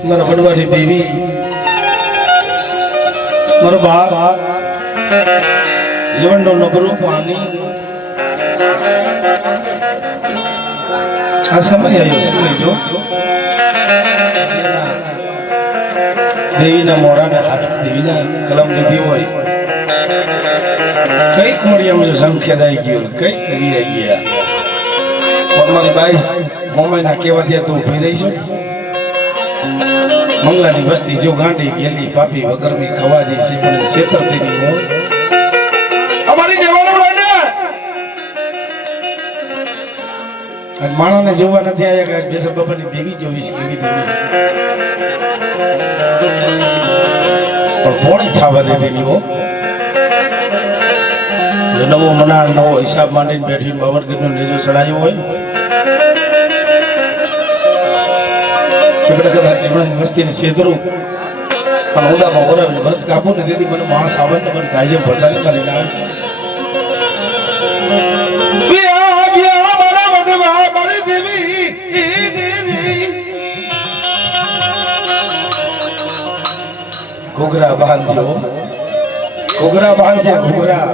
મારા વડવાડી દેવી મારો બાપ જીવનનો નબળું પાણી આ સમય આવ્યો સમય જો દેવીના મોઢાને હાથ દેવીના કલમ દીધી હોય કઈક મળી આમ સંખ્યા દાઈ ગયો કઈક કરી આવી ગયા પણ મારી બાઈ મોમાઈના કહેવાથી તું ઉભી રહી છે મંગલાની વસ્તી જો ગાંડી ગેલી પાપી વગરની ખવાજી છે પણ છેતર તેની હો અમારી દેવાનો રાને અને માણાને જોવા નથી આયા કે બેસર બાપાની દેવી જોવીશ કેવી દેવીશ પણ પોણી થવા દે તેની હો નવો મનાર નવો હિસાબ માંડીને બેઠી બાવરગઢનો નેજો ચડાયો હોય કદાચ જીવન વસ્તીને છેતરું પણ ઉડામાં ઓરાવીને ભરત કાપું ને તેથી મને મહા સાવન મને કાયજે ભરતાને મારી ના ઘોઘરા બાંધજો ઘોઘરા બાંધજે ઘોઘરા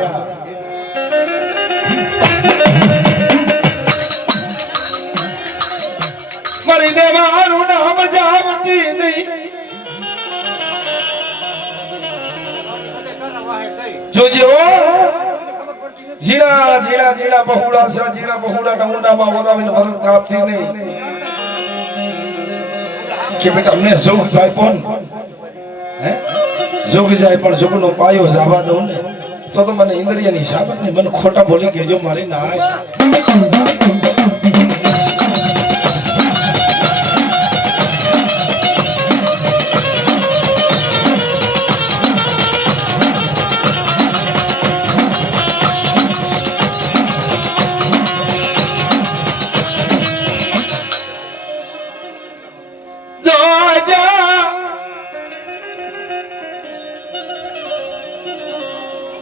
મારી દેવાનું નામ જાવતી નહીં જોજો જીણા જીણા જીણા બહુડા છે જીણા બહુડા ઊંડામાં ઓરાવીને ભરત કાપતી નહીં કે બેટા અમને જોગ થાય કોણ હે જોગ જાય પણ જોગનો પાયો જવા દો ને તો મને ઇન્દ્રિયની સાબત ને મને ખોટા બોલી કેજો મારી ના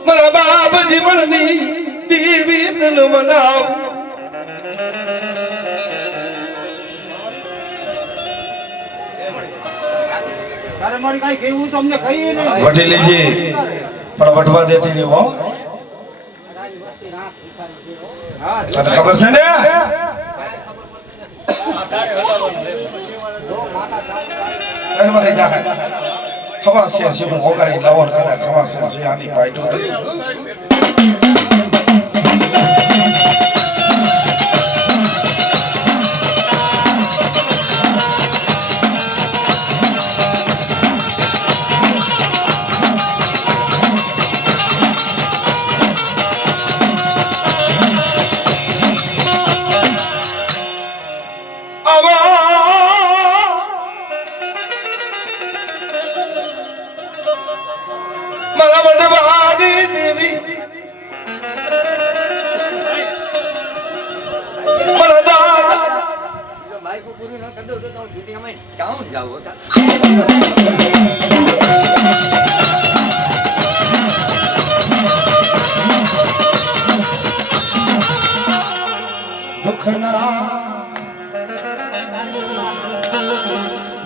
મારા બાપ જીવનની દેવી તન મનાવ તારે મારી કઈ કેવું તમને કહીએ ને વટી લેજે પણ વટવા દેતી નહીં હો તને ખબર છે ને એ મારી ના ખવા છે હું હોગારી લાવણ કદા ખવા છે આની પાઈટો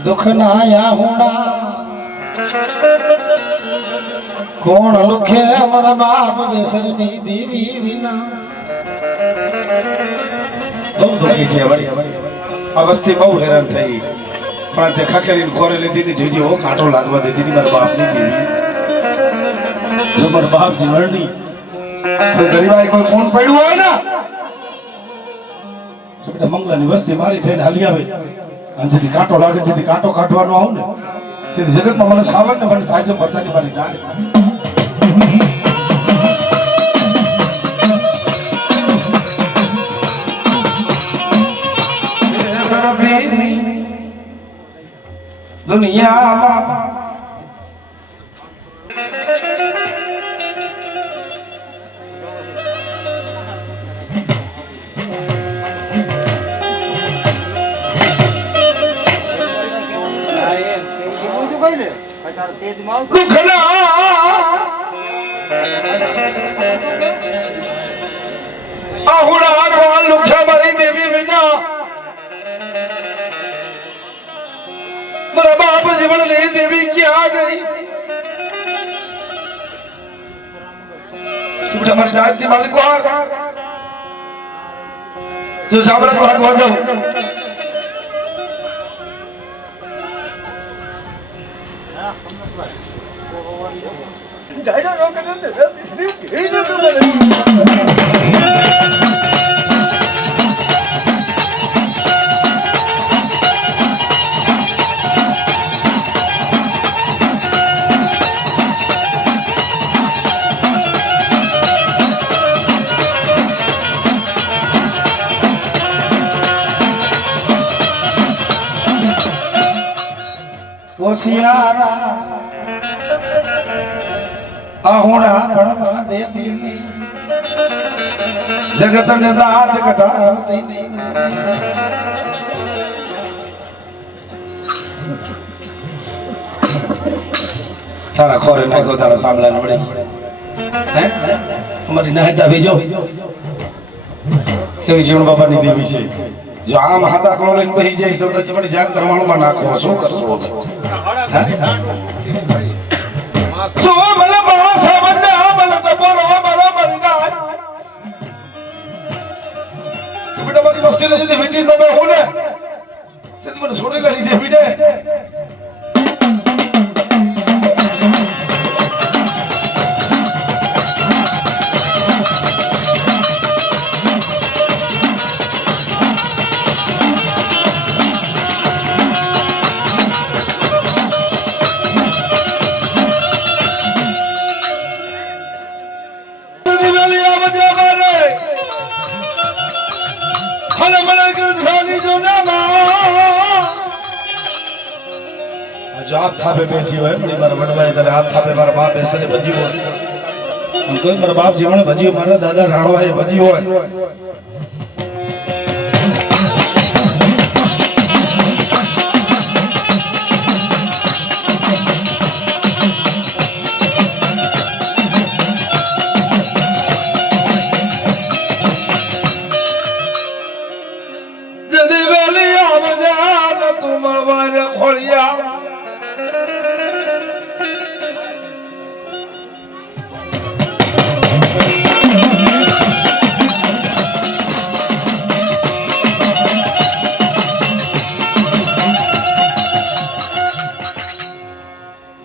દુખના યાહુણા કોણ લુખે અમારા બાપ બેસરની દેવી વિના બહુ દુખી છે આ વસ્તી બહુ હેરાન થઈ પણ દેખા કરીને ખોરે લીધી ને જોજી હો કાંટો લાગવા દેતી ની મારા બાપની દેવી જો મારા બાપ જીવનની કોઈ ગરીબાઈ કોઈ કોણ પડ્યું હોય ને મંગલાની વસ્તી મારી થઈને હાલી આવે અને જેથી કાંટો લાગે જેથી કાંટો કાઢવાનો આવું ને તેથી જગતમાં મને સાવન ને મને તાજે ભરતાની મારી ના દુનિયામાં આહુડા ભગવાન લુખ્યા મારી દેવી વિના जीवन ले देवी क्या गई कि बेटा हमारी नायत की मालिक को जो जाबरा को हाथ वाजो जायगा रोके दे ये जो तुम्हारे होशियारा आहुड़ा बड़वा देती जगत ने रात कटावती तारा खोरे नाखो तारा सामला न पड़ी हैं हमारी नाहिता भेजो के जीवन बाबा ની દેવી છે જો આમ હાથા કોલો લઈને બેહી જાય તો જીવન જાગ કરવાનું માં નાખો શું કરશો સો બલ બા સમજ બલ ટપરો બરાબર ના બેટા મારી મસ્તી ને જદી વીટી નો બે હોને જદી મને છોડેલા લીધે બીડે आप थापे बैठी हुए बड़ी मार वडवाए करे आप थापे मारा बाप ऐसे भजी हो कोई मारा बाप जीवन भजी मारा दादा राणवाए भजी हो जदी वेलिया बजाल तुम वर खोलिया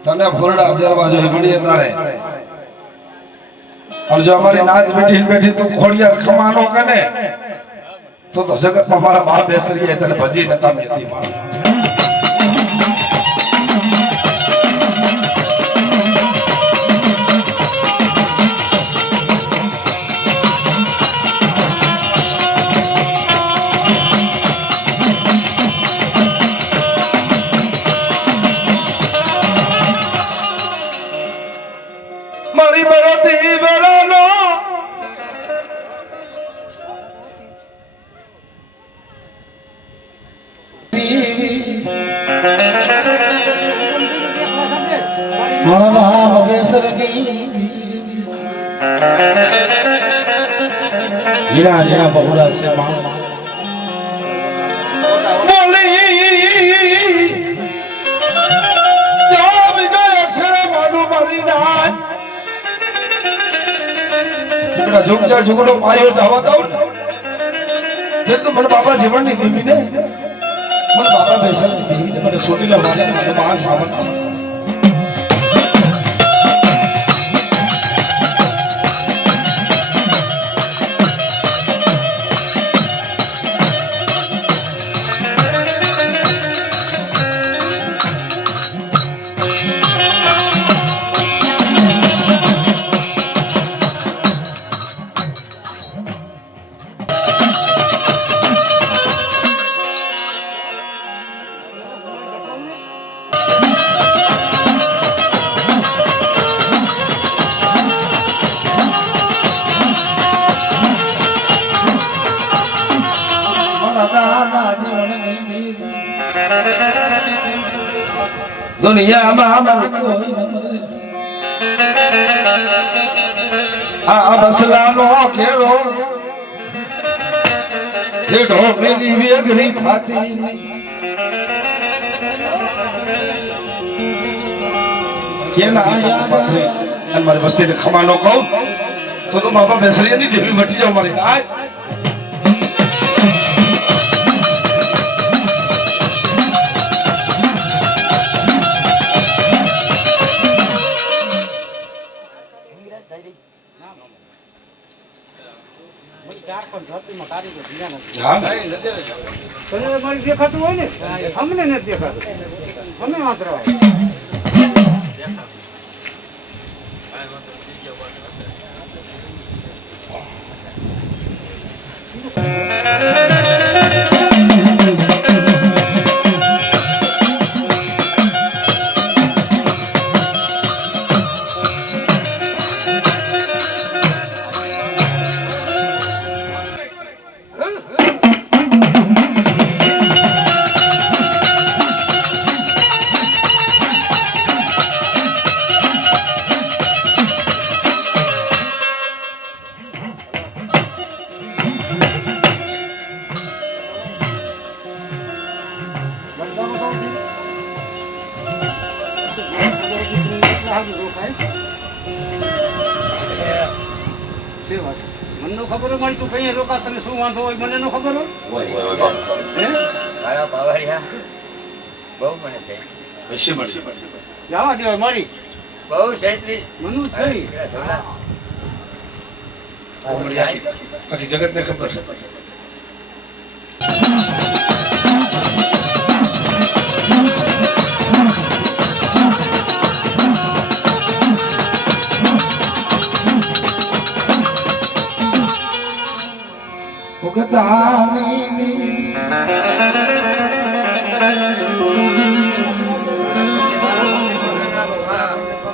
तने फुरड़ा हजार बाजू बड़ी तारे और जो हमारी नाच बैठी बैठी तो खोड़िया खमानो कने तो जगत में हमारा बाप बेस रही है तने भजी नता मेती मार मारी बरती बरानो मारा बाप बेसरनी जीना जीना बहुला से मां बोली जब गए अक्षर मानो मारी ना झुकजा झुकड़ो पायो जावा दो ने तो मन बाबा जीवन नहीं देवी ने मन बाबा बेसन देवी ने मन सोटीला वाले मन पास आवत दुनिया में हमारे कोई न मरे आ बसलानो केरो जेठो मेरी वेगरी थाती કે ના યાદ અને મારી વસ્તીને ખમા ન કહું તો બાપા બેસરીની દેવી મટી જાવ મારી નાય તને મારી દેખાતું હોય ને અમને નથી દેખાતું અમે માત્ર મને ખબર હોય મારી તું કઈ રોકા તને શું વાંધો હોય મને ન ખબર હોય મારા બાવરિયા બહુ મને છે જવા દેવાય મારી બહુ છેત્રી મનુ છે બાકી જગતને ખબર છે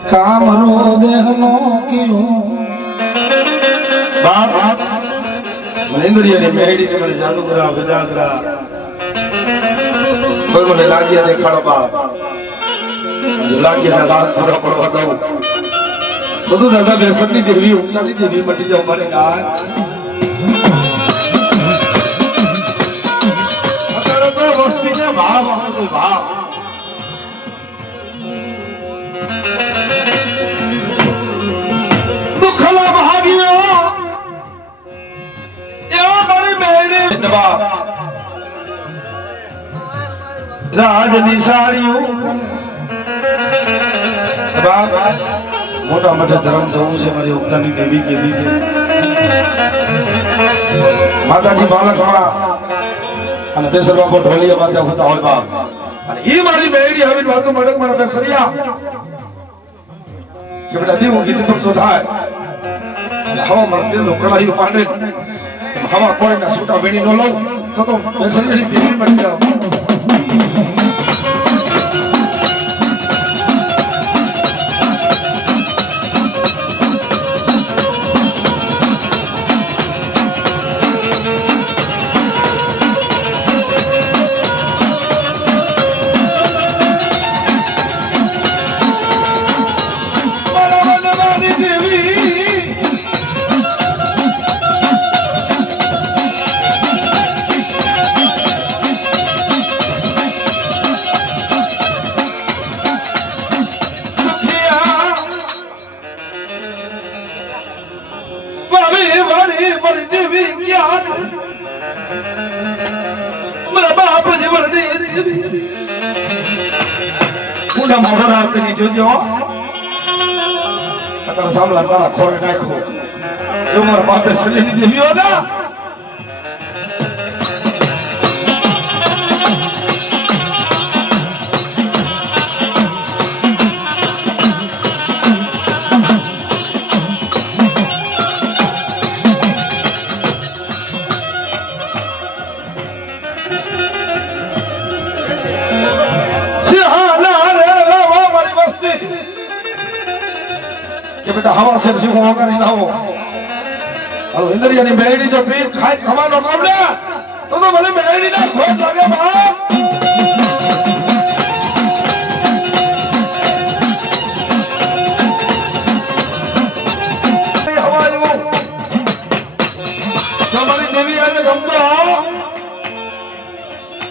કામનો દેહનો કિલો બાપ મહેન્દ્રિયની મેહડી મને જાદુગરા વિદાગરા કોઈ મને લાગ્યા દેખાડો બાપ જો લાગ્યા રાત પૂરા પડવા દઉં બધું દાદા બેસરની દેવી ઉમતાની દેવી મટી જાવ મારી ગાય અત્યારે તો વસ્તીને ભાવ આપો ભાવ દુખલા ભાગ્યો એવા મારી મેળી બાપ રાજની સાડીઓ બાપ મોટા મોટા ધર્મ જવું છે મારી ઉગતાની દેવી કેવી છે માતાજી બાલકવાળા અને બેસર બાપો ઢોલિયા માથે હોતા હોય બાપ અને ઈ મારી મેળી હવે વાતો મડક મારા બેસરિયા કે બેટા દેવું કીધું પણ તો થાય હવા મળતે લોકડાયું પાડે હવા કોઈના છૂટા વેણી નો લઉં તો બેસરિયાની દેવી મળી જાવ સાંભળા તારા ખોરે નાખો જો મારા બાપે શરીરની દેવી હતા बेटा हवा से सिंह होगा नहीं ना हो और इंद्र यानी मेहड़ी जो पीर खाए खमा लो कामले तो भले मेहड़ी ना खोज लगे बाप हवा यो जो हमारी देवी आने गमतो आओ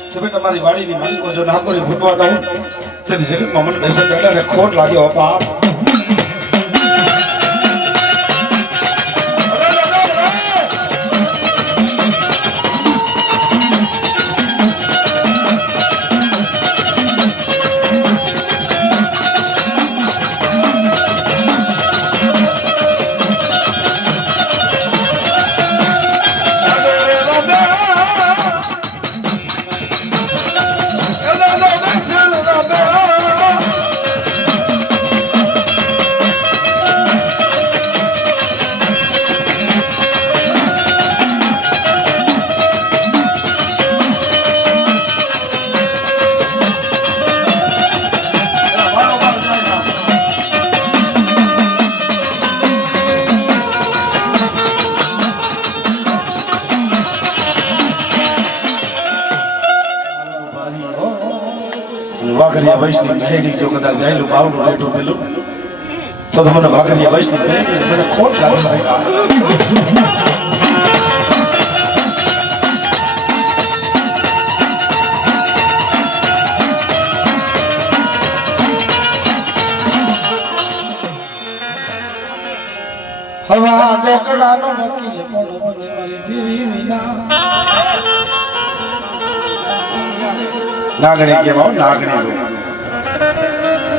कि बेटा हमारी वाड़ी नहीं मानी को जो ना कोई भूतवा दाऊं तेरी जगत मामन बेसन बेटा ने खोट लागे हो बाप અને વાઘરિયા વૈષ્ણવ મહેડી જો કદાચ જાયલું બાવડું રેઠું પેલું તો મને વાઘરિયા વૈષ્ણવ મને ખોટ લાગે મારી આ. હવા દેકડાનો વકીલ મોડો બને મારી દેવી વિના. નાગણી કેવા નાગણી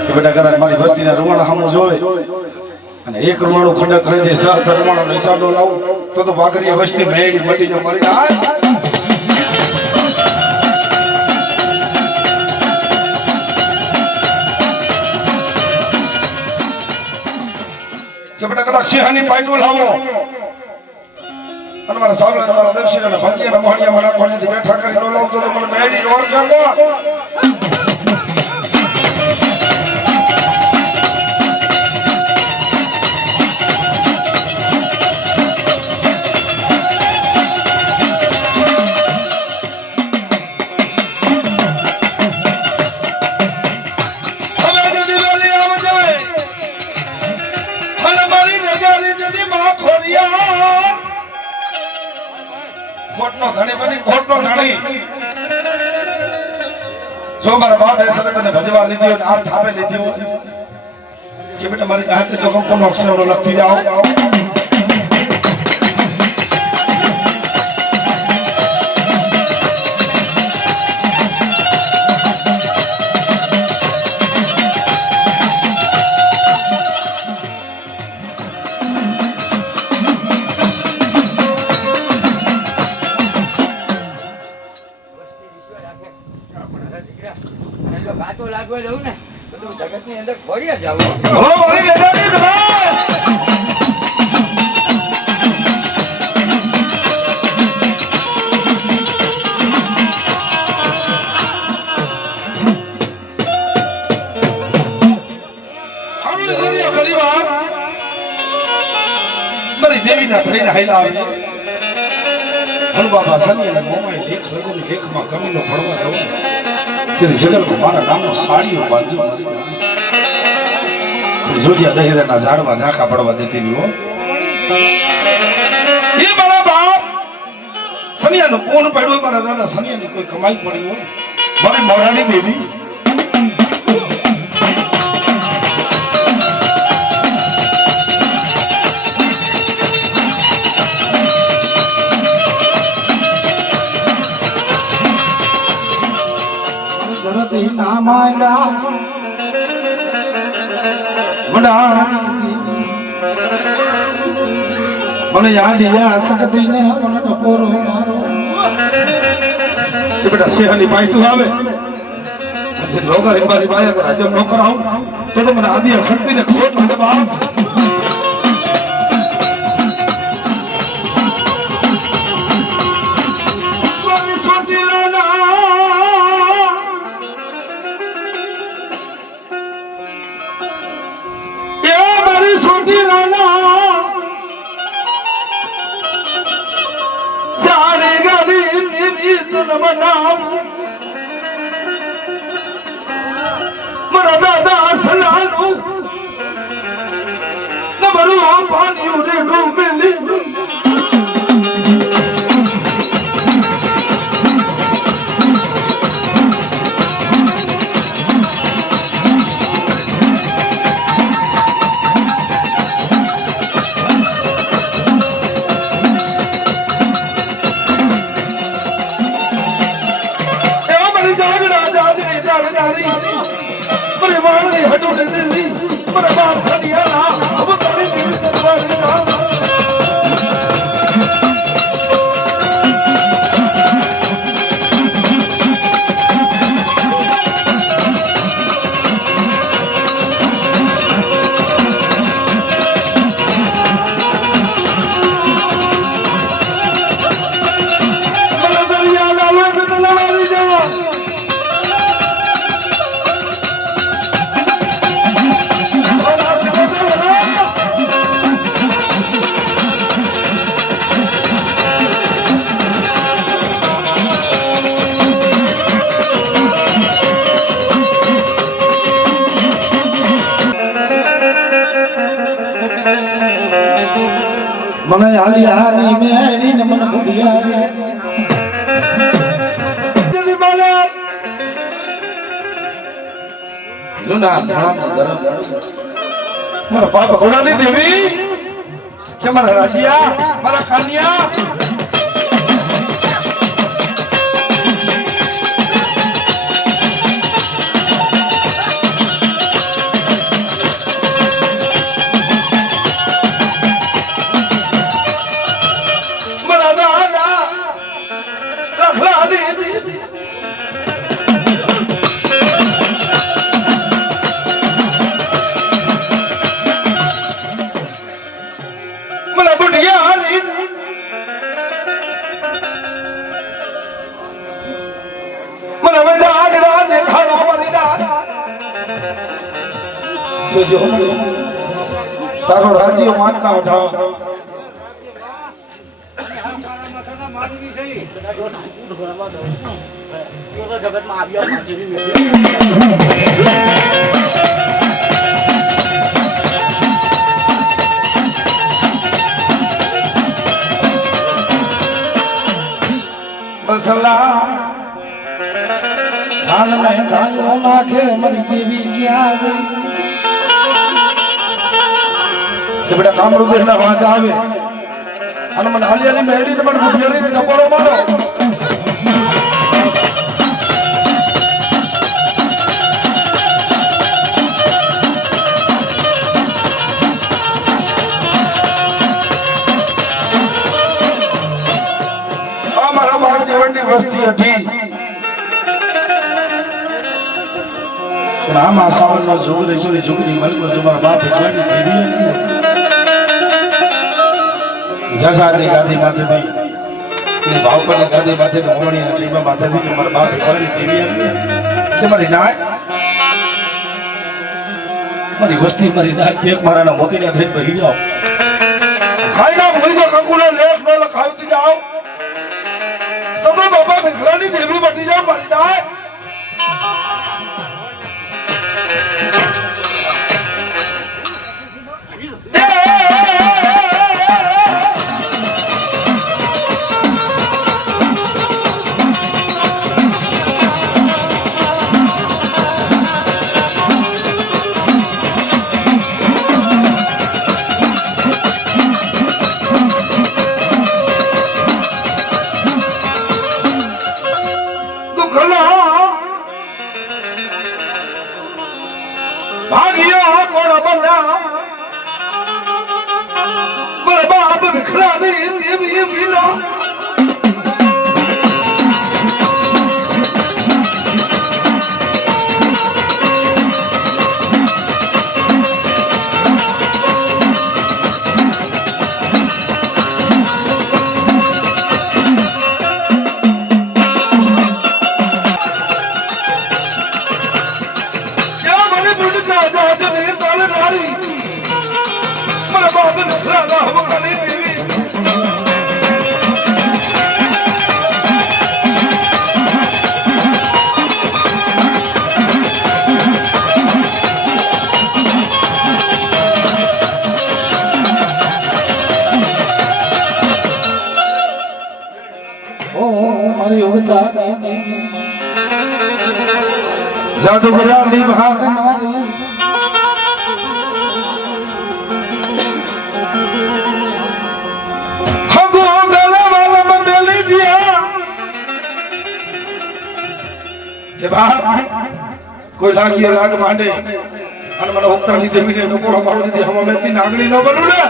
કે બેટા કદાચ મારી વસ્તીના રૂવાણા સામું જોવે અને એક રૂવાણું ખંડક કરી જાય સહ રૂવાણો નિશાનો લાવું તો વાઘરિયા વસ્તી મેળી મટી જાય મારી આ. બેટા કદાચ સિંહાની પાટું લાવો અને મારા સામે મારા દેવશી અને ભંગીયા મોહણિયા મને કોણીથી બેઠા કરી નો લાવતો તો મને મેડી ઓર જાગો. જો મારા બાપ એ સરત ને ભજવા લીધી અને આમ થાપે લીધી હોય કે બેટા મારી હાથે જો કોનો અક્ષરો લખતી જાઓ. ગાતો લાગવા જવું ને બધું જગત ની અંદર ખોડિયા જાવ. મારી દેવી ના થઈને હાઈલા આવે હનુબાબા સની અને મોમાઈ લેખ લગો ને લેખમાં કમીનો પડવા દઉં કે જગતમાં મારા નામનો સાડીઓ બાંધજો જોજિયા દહેરાના ઝાડમાં ઝાંખા પડવા દેતી ની હો. એ મારા બાપ સનિયાનું કોણ પડ્યું મારા દાદા સનિયાની કોઈ કમાઈ પડી હોય મારી મોરાની બેબી મને યાદ શકતી ને મને ટપોરો મારો કે બેટા સેહાની પાઈટું આવે પછી રોગર મારી બાયા કર હજમ ન કરાવું તો મને આદિ શક્તિ ને ખોટ લાગે બાપ. મારા દાદા સલાનું નબરું પાણી ઉડે ડૂબેલી મને હાલી હારી મેરી ને મને ભૂડિયા જદી બોલે જુના ધામ ગરમ મારા બાપ ઘોડાની દેવી કે મારા રાજીયા મારા કાનિયા તારો રાજ્ય માનતા ઉઠાવ જગતમાં આવ્યો બસલા હાલ મેં ધાયો નાખે મારી દેવી ક્યાં ગઈ કે બેટા કામરૂ દેખના વાંચ આવે અને મને હાલિયાની મેડી ને મને ભૂખિયારી ને ટપોરો મારો આ મારા બાપ જીવનની વસ્તી હતી રામ આસાવનનો જોગ રેચોરી જોગની મલકો જો મારા બાપ એકલાની દેવી હતી જજાની ગાદી માથેથી ને ભાવપરની ગાદી માથેથી હોમણી નદીમાં માથેથી કે મારા બાપ એકલાની દેવી હતી કે મારી નાય મારી વસ્તી મારી નાય એક મારાના મોતીના થઈને બહી જાઓ સાઈના ભૂઈ તો કંકુના લેખ ન લખાવતી જાઓ તો બાપા એકલાની દેવી બની જાઓ મારી નાય ભાગ્યો કોણ બન્યા મારા બાપ વિખરાની દેવી વિના જાદુગરાની ભાગનારી હગો ગળાવાળામાં મેલી દિયા કે બાપ કોઈ લાગ્યો લાગ માંડે અને મને ઉગતાની દેવીને કપોળો મારો દીધી હવા મેથી નાગણી ન બનું ને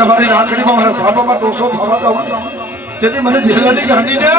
તમારી રાખડીમાં મારા થાપામાં ટોસો થવા દઉં જેથી મને જેલની ગાંડી ને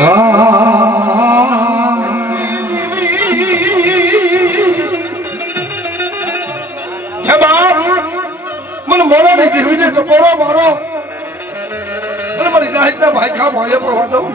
હે બાપ મને મોડા નહીં દેવીને ટપોરો મારો અને મારી નાહિતના ભાઈ ખા ભોય પ્રવા દઉં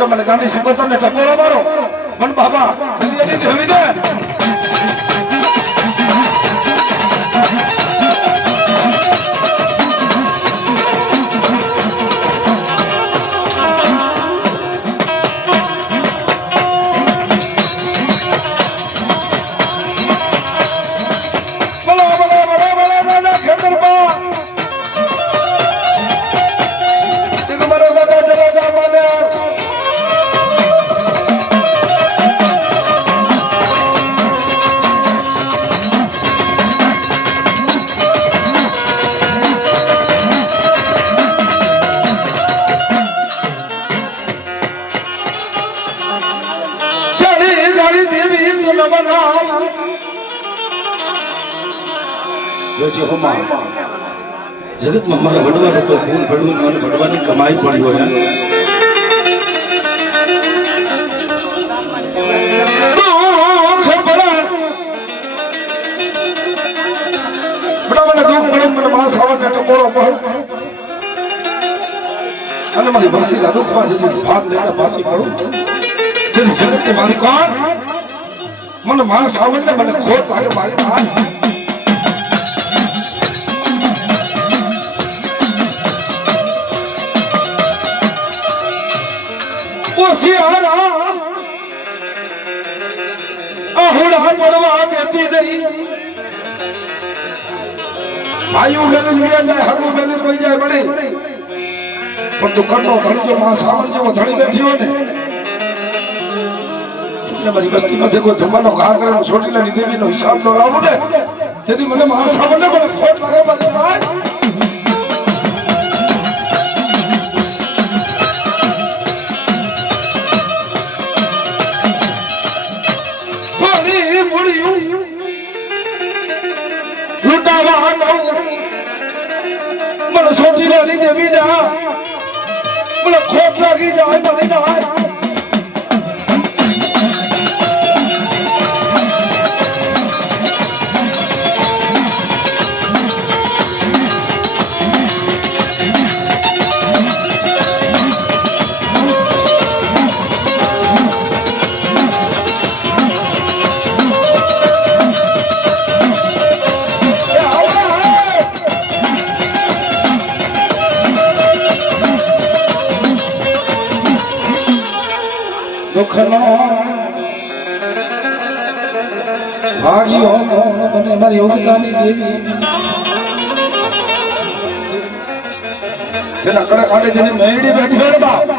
બેટા મને ગાંડી શીખવતો ને ટકોરો મારો મન બાબા જલ્દી જલ્દી દેવી દે जगत में हमारा भगवान को खून भगवान भगवान की कमाई पड़ी हो बड़ा बड़ा दुख पड़े मन मां सावन ने टपोरो पड़ અને મારી મસ્તી લાદુ ખવા જતી ભાગ લેતા પાછી પડું તે જગત ની મારી કોણ મને માं સાવન ને મને ખોટ લાગે મારી ના भाइयों मेले लिया जाए हगो मेले वही जाए बड़े पर तो करनो धड़ी जो मां सावन जो वो धड़ी बैठी हो ने मारी बस्ती में देखो जमानो घा करे छोटी लानी देवी नो हिसाब नो लावो ने तेदी मने मां सावन ने बड़े खोट लागे मारी भाई મને સોટી લાલી દેવી ના મને ખોટ લાગી જાય મને ના भाग्यो कौन बने मारी योगितानी देवी जेना कड़े काटे जेनी मेड़ी बैठी है बाप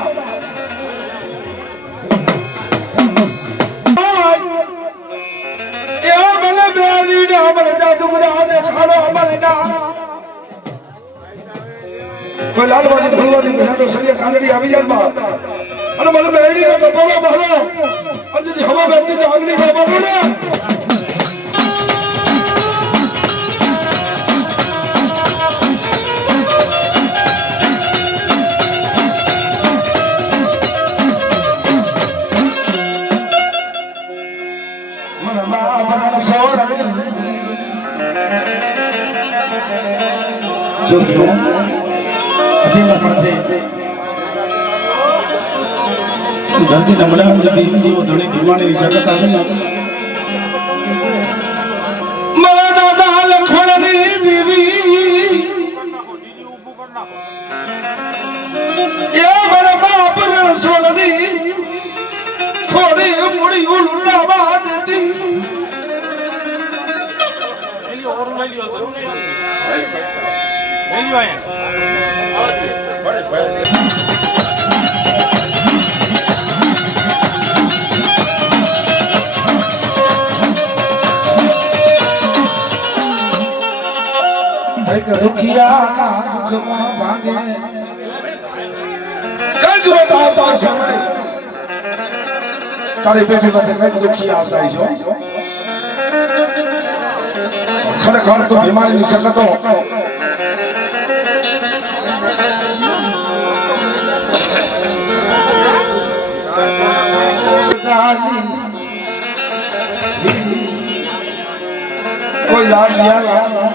ए भले बेरी ने हमरे जादूगरा ने खानो हमारे ना कोई लालवादी फुलवादी मेरा तो सरिया कांगड़ी आवी जान बाप અને મને મેળી નો ટપોરો મારો અંજની હવા બેઠી તો અગ્નિ નો મારો ને મને મા સોર જો જો અધીના પડતે धरती नमड़ा मुझे देवी जी वो थोड़ी दीवाने की शकत आ गई એ મારા બાપ રણછોડની થોડી મૂડી લૂંટાવા દેતી દુખિયાના દુઃખમાં ભાંગે કઈ રોતા આવતા સાંભળે તારી પેટી માંથી કઈ દુખી આવતા છો ખરેખર તો બીમારીની શકતો કોઈ લાગ્યા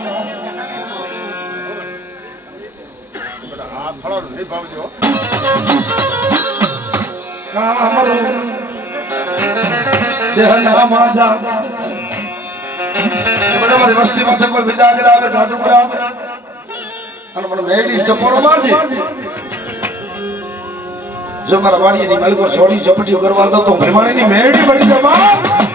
વસ્તી પાસે કોઈ વિદાગર આવે જાદુગર આવે અને મને મેડી ટપોરો મારજે જો મારા વાડીની માલિકો છોડી ઝપટીઓ કરવા દો તો ભેમાણીની મેડી પડી જવા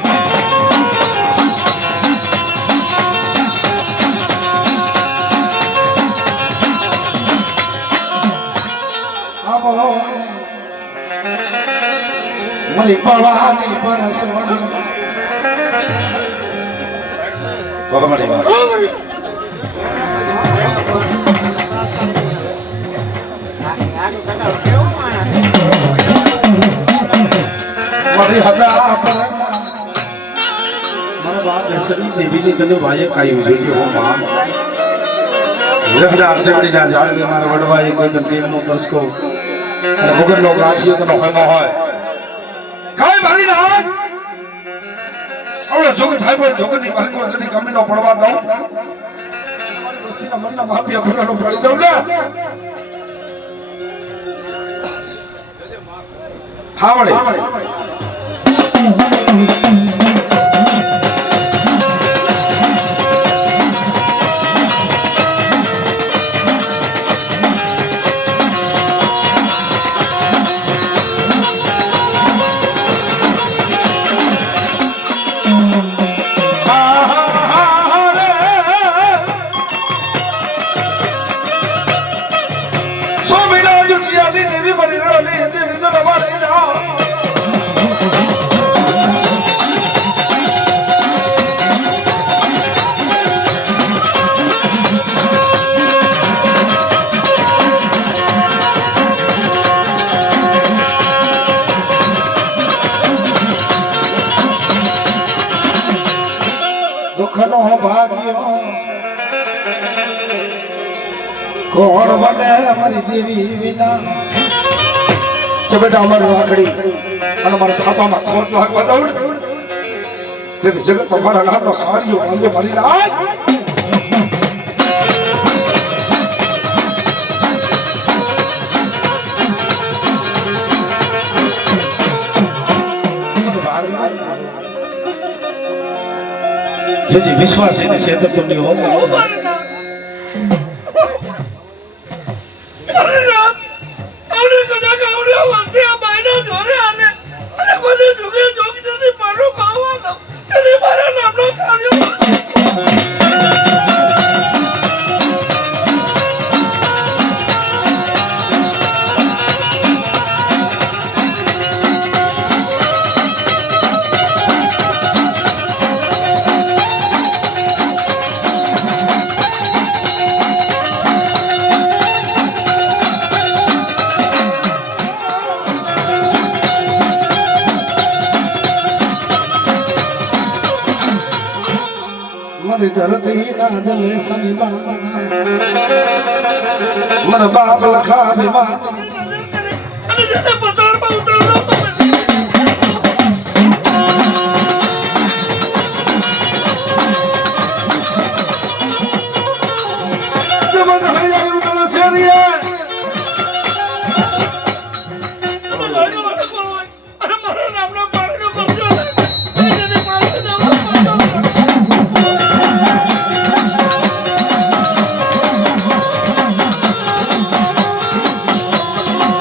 મલી પવાની પરસવડી ભગવાન મારી હદા પર મારા બાપ બેસરી દેવીની તને વાયે કાયું છે હો માં રખડા અટકડી ના જાળવે મારા વડવાએ કોઈ તો ટેમનો તસકો અને ભગરનો ગાંઠિયો તો હોયમાં હોય કાઈ મારી ના ઓલા જોગ થાય પણ જોગની મારી કોઈ કદી કમી નો પડવા દઉં મારી વસ્તીના મનના માફિયા ભૂલાનો પડી દઉં ને હાવડે દુઃખનો ભાગ્યો કોણ બને અમારી દેવી વિના કે બેટા અમારી રાખડી અને મારા થાપામાં ખોટ લાગવા દઉં ને તેથી જગતમાં મારા નામનો સારીઓ અંગે મારી નાખ જોજી વિશ્વાસ એને સેતર તમને હો ધરતી ના જલે સનીબા મન બાપ લખા વિમાન અને જતે પતારમાં ઉતરલો તો જમન હરિયાયું તને શેરીએ